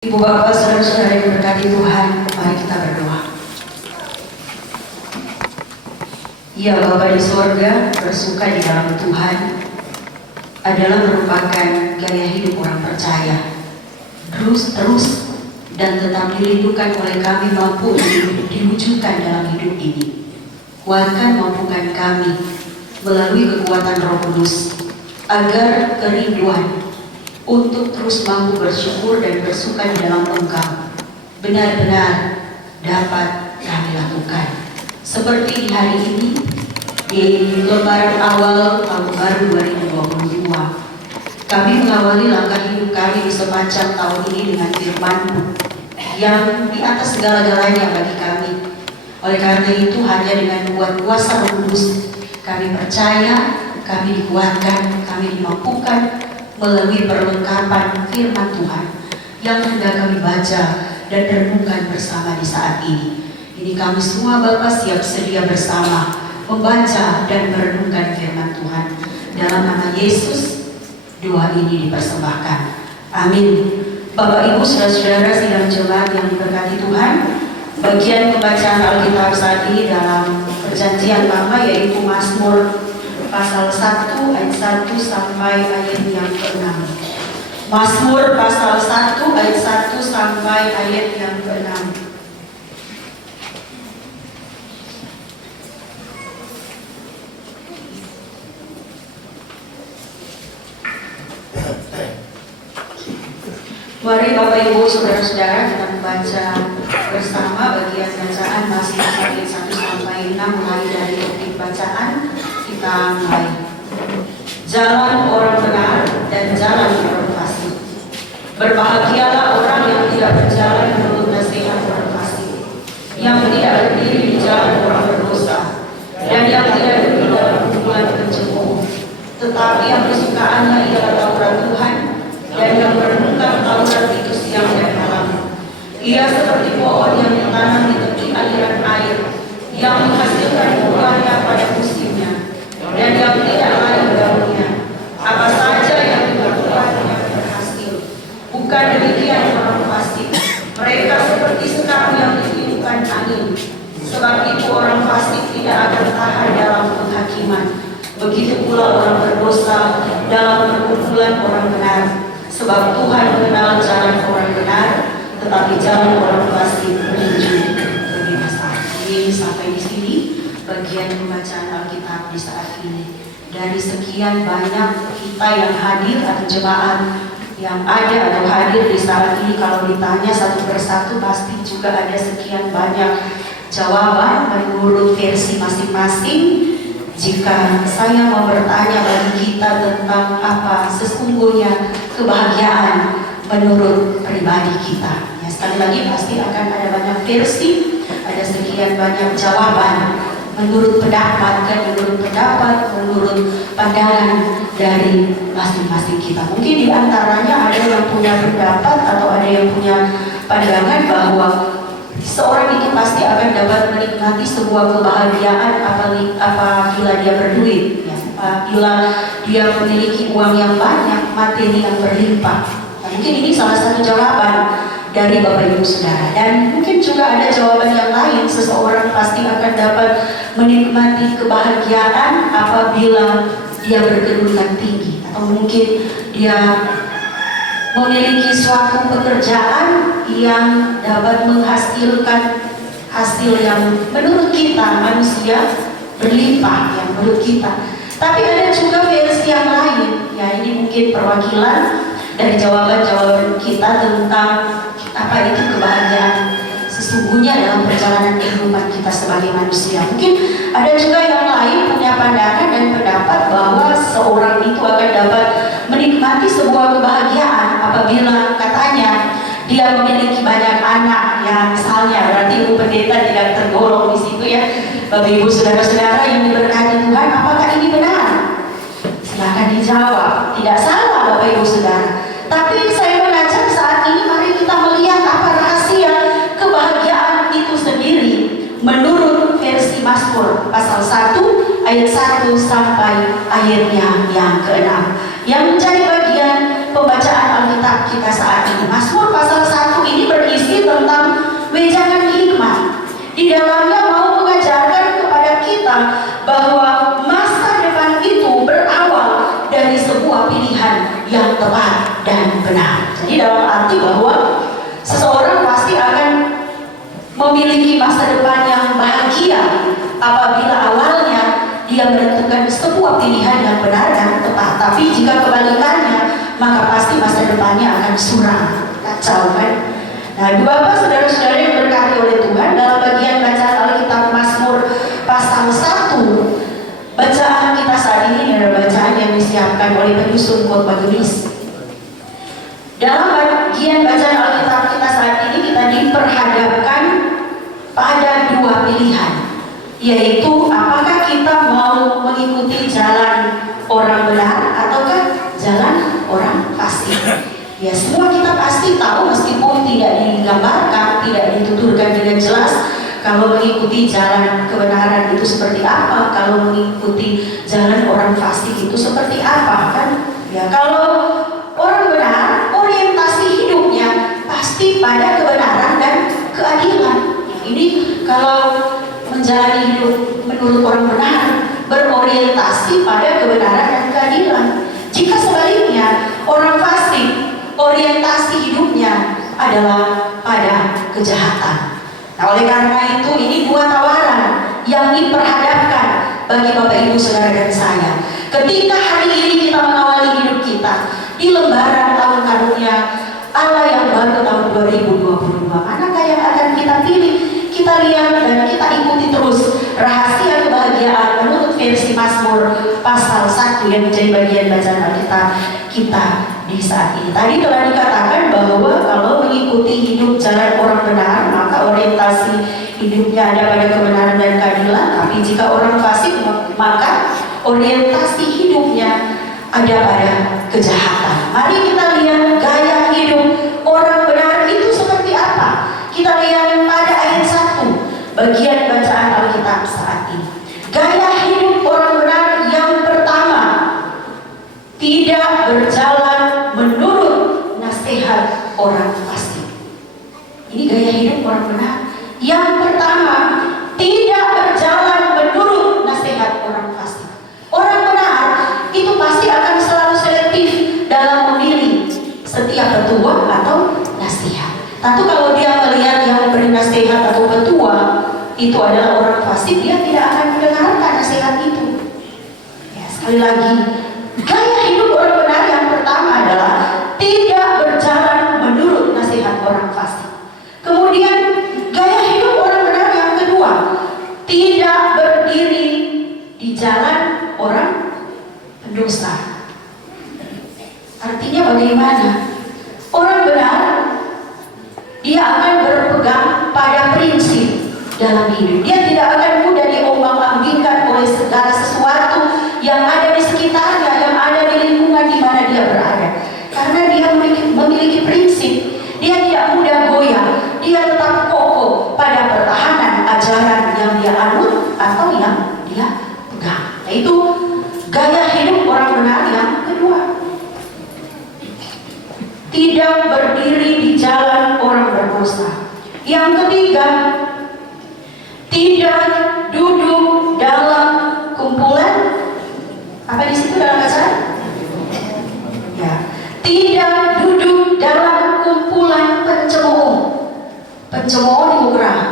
Ibu bapak, saudara-saudara yang berkati Tuhan, mari kita berdoa. Ya Bapa di sorga, bersuka di dalam Tuhan adalah merupakan gaya hidup orang percaya. Terus dan tetap dilindungkan oleh kami mampu diwujudkan dalam hidup ini. Kuatkan mampukan kami melalui kekuatan Roh Kudus agar kerinduan untuk terus mampu bersyukur dan bersuka di dalam Engkau benar-benar dapat kami lakukan. Seperti di hari ini, di lembaran awal tahun baru 2022, kami mengawali langkah hidup kami di sepanjang tahun ini dengan firman-Mu yang di atas segala-galanya bagi kami. Oleh karena itu, hanya dengan kuat kuasa Roh Kudus kami percaya, kami dikuatkan, kami dimampukan melalui perlengkapan firman Tuhan yang hendak kami baca dan renungkan bersama di saat ini. Ini kami semua Bapa siap sedia bersama membaca dan merenungkan firman Tuhan. Dalam nama Yesus doa ini dipersembahkan. Amin. Bapak Ibu saudara-saudara sidang jemaat yang diberkati Tuhan, bagian pembacaan Alkitab saat ini dalam Perjanjian Lama yaitu Mazmur pasal 1 ayat 1 sampai ayat yang ke-6. Mazmur pasal 1 ayat 1 sampai ayat yang ke-6. Mari Bapak Ibu saudara-saudara kita membaca bersama bagian bacaan Mazmur ayat 1 sampai 6 mulai dari topik bacaan. Kita mulai. Jalan orang benar dan jalan orang fasik. Berbahagialah orang yang tidak berjalan menurut nasihat orang fasik, yang tidak berdiri di jalan orang berdosa, dan yang tidak duduk dalam kumpulan pencemooh. Tetapi yang kesukaannya ialah Taurat Tuhan, dan yang merenungkan Taurat itu siang dan malam. Ia seperti pohon yang ditanam di tepi aliran air, yang menghasilkan buahnya pada musimnya, dan yang tidak lain daunnya. Apa saja yang dilakukannya berhasil. Bukan demikian orang fasik. Mereka seperti sekam yang ditiupkan angin. Sebab itu orang fasik tidak akan tahan dalam penghakiman. Begitu pula orang berdosa dalam perkumpulan orang benar. Sebab Tuhan mengenal jalan orang benar, tetapi jalan orang fasik menuju kebinasaan. Ini sampai di sini bagian pembacaan Alkitab di saat ini. Dari sekian banyak kita yang hadir atau jemaat yang ada atau hadir di saat ini, kalau ditanya satu persatu pasti juga ada sekian banyak jawaban menurut versi masing-masing. Jika saya mau bertanya bagi kita tentang apa sesungguhnya kebahagiaan menurut pribadi kita, ya sekali lagi pasti akan ada banyak versi, ada sekian banyak jawaban menurut pendapat, menurut pandangan dari masing-masing kita. Mungkin di antaranya ada yang punya pendapat atau ada yang punya pandangan bahwa seorang itu pasti akan dapat menikmati sebuah kebahagiaan apabila dia berduit, ya, apabila dia memiliki uang yang banyak, materi yang berlimpah. Nah, mungkin ini salah satu jawaban dari Bapak Ibu Saudara. Dan mungkin juga ada jawaban yang lain, seseorang pasti akan dapat menikmati kebahagiaan apabila dia berkedudukan tinggi, atau mungkin dia memiliki suatu pekerjaan yang dapat menghasilkan hasil yang menurut kita manusia berlimpah, yang menurut kita. Tapi ada juga versi yang lain, ya ini mungkin perwakilan dari jawaban-jawaban kita tentang apa itu kebahagiaan sesungguhnya dalam perjalanan kehidupan kita sebagai manusia. Mungkin ada juga yang lain punya pandangan dan pendapat bahwa seorang itu akan dapat menikmati sebuah kebahagiaan apabila katanya dia memiliki banyak anak, ya misalnya, berarti Ibu Pendeta tidak tergolong di situ ya. Bapak Ibu saudara-saudara yang diberkati Tuhan, apakah ini benar? Silakan dijawab. Tidak salah Bapak Ibu saudara. Tapi saya mengajak saat ini mari kita melihat apa rahasia kebahagiaan itu sendiri menurut versi Mazmur pasal 1 ayat 1 sampai ayatnya yang ke-6 yang menjadi bagian pembacaan Alkitab Alkitab kita saat ini. Mazmur pasal 1 ini berisi tentang wejangan hikmat. Di dalamnya mau mengajarkan kepada kita bahwa masa depan itu berawal dari sebuah pilihan yang tepat dan benar. Jadi dalam arti bahwa seseorang pasti akan memiliki masa depan yang bahagia apabila awalnya dia menentukan sebuah pilihan yang benar dan tepat. Tapi jika kebalikannya, maka pasti masa depannya akan suram, kacau kan? Nah, Bapak, saudara-saudara yang berkati oleh Tuhan, dalam bagian bacaan Alkitab Mazmur pasal 1, bacaan kita saat ini adalah bacaan yang disiapkan oleh penyusun khotbah gereja. Dalam bagian bacaan Alkitab kita saat ini kita diperhadapkan pada dua pilihan, yaitu apakah kita mau mengikuti jalan orang benar ataukah jalan orang fasik. Ya, semua kita pasti tahu meskipun tidak digambarkan, tidak dituturkan dengan jelas, kalau mengikuti jalan kebenaran itu seperti apa, kalau mengikuti jalan orang fasik itu seperti apa kan? Ya, kalau orang benar, orientasi hidupnya pasti pada kebenaran dan keadilan. Ini kalau menjalani hidup menurut orang benar, berorientasi pada kebenaran dan keadilan. Jika sebaliknya, orang fasik, orientasi hidupnya adalah pada kejahatan. Nah, oleh karena itu ini dua tawaran yang diperhadapkan bagi Bapak Ibu Saudara dan saya. Ketika hari ini kita mengawali hidup kita di lembaran tahun karunia Allah yang baru tahun 2022, manakah yang akan kita pilih? Kita lihat dan kita ikuti terus rahasia kebahagiaan menurut versi Mazmur pasal 1 yang menjadi bagian bacaan Alkitab kita di saat ini. Tadi telah dikatakan bahwa kalau mengikuti hidup jalan orang benar, maka orientasi hidupnya ada pada kebenaran dan keadilan. Tapi jika orang fasik, maka orientasi hidupnya ada pada kejahatan. Mari kita lihat gaya hidup orang benar itu seperti apa. Kita lihat pada ayat 1 bagian bacaan Alkitab saat ini. Gaya hidup orang benar yang pertama, tidak berjalan menurut nasihat orang fasik. Ini gaya hidup orang benar. Yang pertama, tidak berjalan menurut nasihat orang fasik. Orang benar itu pasti akan selalu selektif dalam memilih setiap petua atau nasihat. Tentu kalau dia melihat yang memberi nasihat atau petua itu adalah orang fasik, dia tidak akan mendengarkan nasihat itu. Ya, sekali lagi, gaya hidup orang benar yang pertama adalah tidak berjalan menurut nasihat orang fasik. Kemudian gaya hidup orang benar yang kedua, tidak berdiri di jalan orang pendosa. Artinya bagaimana? Orang benar dia akan berpegang pada prinsip dalam hidup. Dia tidak akan mudah diombang-ambingkan oleh segala sesuatu yang ada di sekitarnya, yang ada di lingkungan di mana dia berada. Karena dia memiliki prinsip, dia tidak mudah goyah, dia tetap kokoh pada pertahanan ajaran yang dia anut atau yang dia pegang. Nah, itu gaya hidup orang benar yang kedua. Tidak berdiri di jalan orang berdosa. Yang ketiga, tidak duduk dalam kumpulan. Apa di situ dalam bacaan? Ya, tidak duduk dalam kumpulan pencemooh. Pencemooh di Ukraina.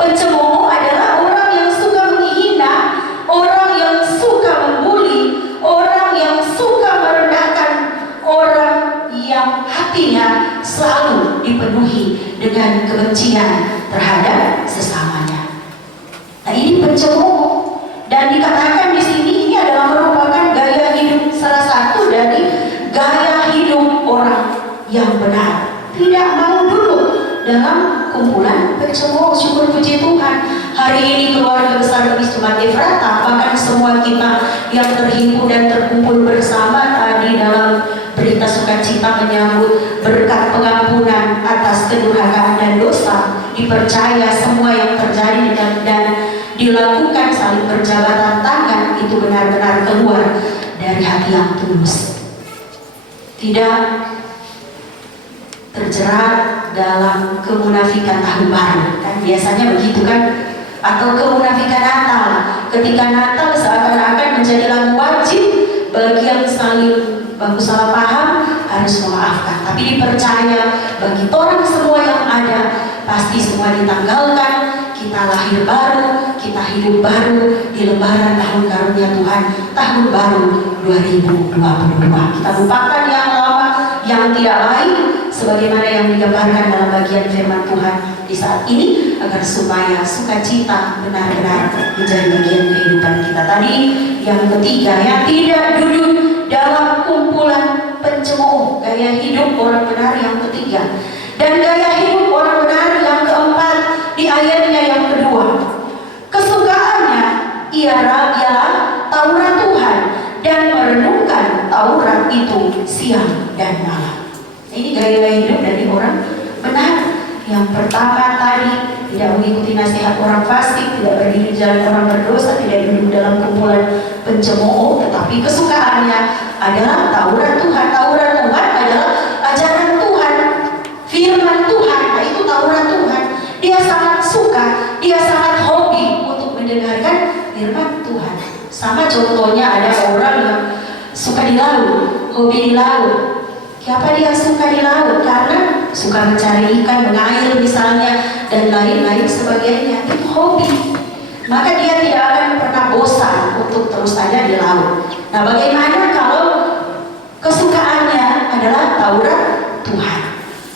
Pencemooh adalah orang yang suka menghina, orang yang suka membuli, orang yang suka merendahkan, orang yang hatinya selalu dipenuhi dengan kebencian terhadap sesamanya. Nah, ini pencemooh, dan dikatakan di sini ini adalah merupakan gaya hidup, salah satu dari gaya hidup orang yang benar. Tidak mau duduk dalam kumpulan pencemooh. Syukur puji Tuhan, hari ini keluarga besar Baptis Jemaat Efrata, bahkan semua kita yang terhimpun dan terkumpul bersama tadi dalam berita sukacita menyambut berkat pengampunan atas kedurhakaan dan dosa, dipercaya semua yang terjadi dan dilakukan saling berjabatan tangan itu benar-benar keluar dari hati yang tulus. tidak terjerat dalam kemunafikan tahun baru. Kan biasanya begitu kan, atau kemunafikan Natal. Ketika Natal seakan-akan menjadi lagu wajib bagi yang saling baku salah paham harus memaafkan. Tapi dipercaya bagi orang semua yang ada pasti semua ditanggalkan. Kita lahir baru, kita hidup baru di lembaran tahun karunia Tuhan, tahun baru 2022. Kita lupakan yang lama, yang tidak baik, sebagaimana yang digambarkan dalam bagian firman Tuhan di saat ini, agar supaya sukacita benar-benar menjadi bagian kehidupan kita. Tadi yang ketiga, yang tidak duduk dalam kumpulan pencemooh, gaya hidup orang benar yang ketiga. Dan gaya hidup orang benar yang keempat di ayatnya yang kedua, kesukaannya ialah Taurat Tuhan dan merenungkan Taurat itu siang dan malam. Ini gaya hidup dari orang benar. Yang pertama tadi, tidak mengikuti nasihat orang fasik, tidak berdiri di jalan orang berdosa, tidak duduk dalam kumpulan pencemooh, tetapi kesukaannya adalah Taurat Tuhan. Taurat Tuhan adalah ajaran Tuhan, firman Tuhan. Nah, itu Taurat Tuhan. Dia sangat suka, dia sangat hobi untuk mendengarkan firman Tuhan. Sama contohnya ada orang yang suka di laut, hobi di laut. Kenapa dia suka di laut? Karena suka mencari ikan, mengair misalnya, dan lain-lain sebagainya. Itu hobi. Maka dia tidak akan pernah bosan untuk terus ada di laut. Nah, bagaimana kalau kesukaannya adalah Taurat Tuhan?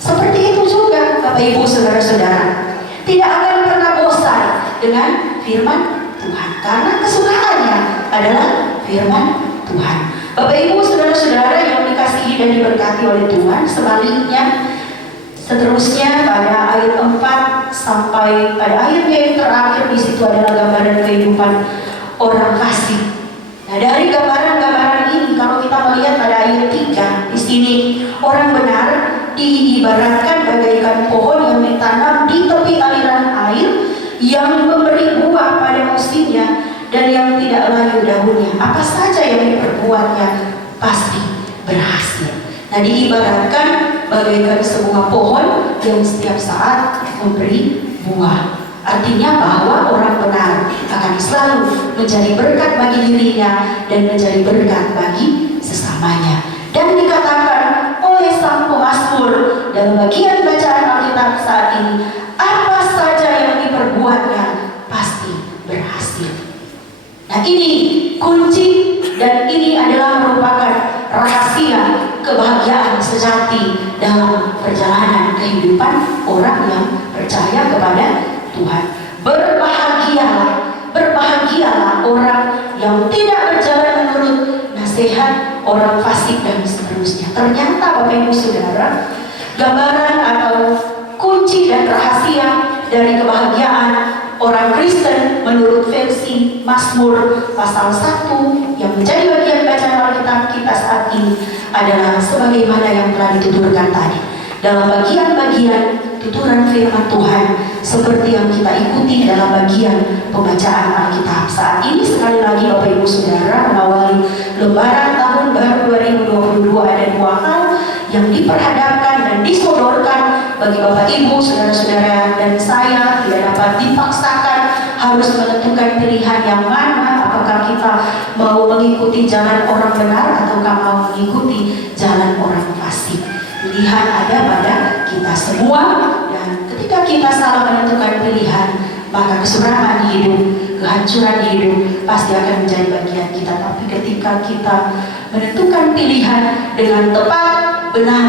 Seperti itu juga Bapak Ibu Saudara-saudara. Tidak akan pernah bosan dengan firman Tuhan, karena kesukaannya adalah firman Tuhan. Bapak Ibu Saudara-saudara yang dikasihi dan diberkati oleh Tuhan, sebaliknya seterusnya pada ayat 4 sampai pada ayatnya yang terakhir, di situ adalah gambaran kehidupan orang fasik. Nah, dari gambaran-gambaran ini kalau kita melihat pada ayat 3 di sini, orang benar diibaratkan bagaikan pohon yang ditanam di tepi aliran air, yang memberi buah pada musimnya dan yang tidak layu daunnya. Apa saja yang diperbuatnya pasti berhasil. Nah, diibaratkan bagaikan sebuah pohon yang setiap saat memberi buah. Artinya bahwa orang benar akan selalu menjadi berkat bagi dirinya dan menjadi berkat bagi sesamanya. Dan dikatakan oleh sang pemazmur dalam bagian bacaan Alkitab saat ini, apa saja yang diperbuatnya pasti berhasil. Nah, ini kunci, dan ini adalah merupakan rahasia kebahagiaan sejati dalam perjalanan kehidupan orang yang percaya kepada Tuhan. Berbahagialah orang yang tidak berjalan menurut nasihat orang fasik dan seterusnya. Ternyata Bapak Ibu Saudara, gambaran atau kunci dan rahasia dari kebahagiaan orang Kristen menurut versi Mazmur pasal 1 yang menjadi bagian bacaan Alkitab kita saat ini adalah sebagaimana yang telah dituturkan tadi dalam bagian-bagian tuturan firman Tuhan, seperti yang kita ikuti dalam bagian pembacaan Alkitab saat ini. Sekali lagi Bapak Ibu Saudara, mengawali lembaran tahun baru 2022 ada dua hal yang diperhadapkan dan disodorkan bagi Bapak Ibu Saudara-saudara dan saya. Tidak dapat dipaksakan harus menentukan pilihan yang mana, apakah kita mau mengikuti jalan orang benar ataukah mau mengikuti jalan orang fasik. Pilihan ada pada kita semua, dan ketika kita salah menentukan pilihan, maka kesuraman di hidup, kehancuran di hidup pasti akan menjadi bagian kita. Tapi ketika kita menentukan pilihan dengan tepat, benar,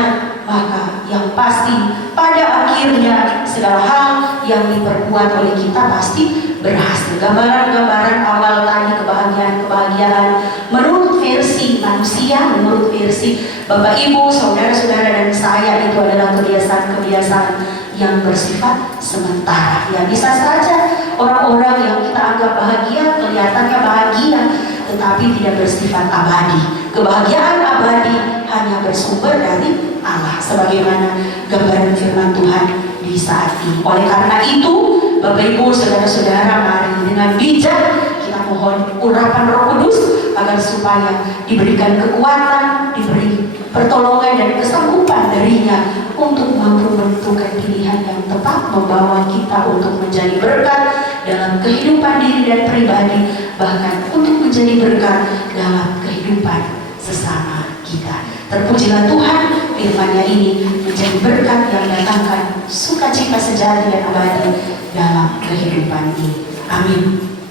maka yang pasti pada akhirnya segala hal yang diperbuat oleh kita pasti berhasil. Gambaran-gambaran awal tadi, kebahagiaan menurut versi manusia, menurut versi Bapak Ibu, saudara-saudara dan saya, itu adalah kebiasaan-kebiasaan yang bersifat sementara. Ya, bisa saja orang-orang yang kita anggap bahagia, kelihatannya bahagia, tetapi tidak bersifat abadi. Kebahagiaan abadi hanya bersumber dari Allah, sebagaimana gambaran firman Tuhan di saat ini. Oleh karena itu, Bapak Ibu, saudara-saudara, mari dengan bijak kita mohon urapan Roh Kudus agar supaya diberikan kekuatan, diberi pertolongan dan kesanggupan darinya untuk mampu menentukan pilihan yang tepat, membawa kita untuk menjadi berkat dalam kehidupan diri dan pribadi, bahkan untuk menjadi berkat dalam kehidupan sesama kita. Terpujilah Tuhan, firman-Nya ini menjadi berkat yang mendatangkan sukacita sejati dan abadi dalam kehidupan ini. Amin.